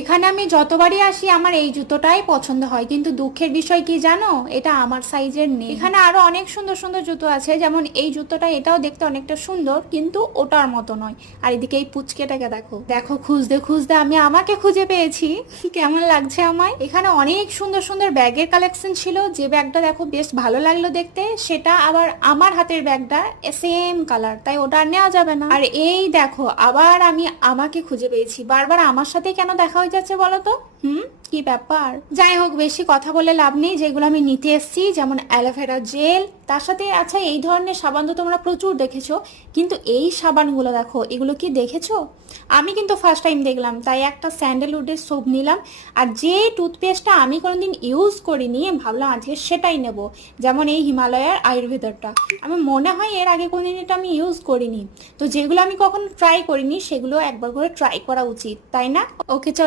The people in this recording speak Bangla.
এখানে আমি যতবারই আসি আমার এই জুতোটাই পছন্দ হয়, কিন্তু দুঃখের বিষয় কি জানো, এটা আমার সাইজের নেই। এখানে আরো অনেক সুন্দর সুন্দর জুতো আছে, যেমন এই জুতোটা, এটাও দেখতে অনেকটা সুন্দর কিন্তু ওটার মতো নয়। আর এদিকে এই পুচকেটাকে দেখো দেখো, খুঁজতে খুঁজতে আমি আমাকে খুঁজে পেয়েছি। কেমন লাগছে আমায়। এখানে অনেক সুন্দর সুন্দর ব্যাগের কালেকশন ছিল। যে ব্যাগটা দেখো বেশ ভালো লাগলো দেখতে, সেটা আবার আমার হাতের ব্যাগটা সেম কালার, তাই ওটা আর নেওয়া যাবে না। আর এই দেখো আবার আমি আমাকে খুঁজে পেয়েছি। বারবার আমার সাথে কেন দেখা হয়ে যাচ্ছে বলো তো? কি ব্যাপার? যাই হোক, বেশি কথা বলে লাভ নেই। যেগুলো আমি নিতে এসেছি, যেমন অ্যালোভেরা জেল, তার সাথে আচ্ছা এই ধরনের সাবান তো তোমরা প্রচুর দেখেছো, কিন্তু এই সাবানগুলো দেখো, এগুলো কি দেখেছো? আমি কিন্তু ফার্স্ট টাইম দেখলাম, তাই একটা স্যান্ডেলউডের সোপ নিলাম। আর যে টুথপেস্টটা আমি কোনোদিন ইউজ করিনি, ভাবলাম আজকে সেটাই নেব, যেমন এই হিমালয়ার আয়ুর্বেদারটা। আমি মনে হয় এর আগে কোনোদিন এটা আমি ইউজ করিনি, তো যেগুলো আমি কখনো ট্রাই করিনি সেগুলো একবার করে ট্রাই করা উচিত, তাই না? ওকে।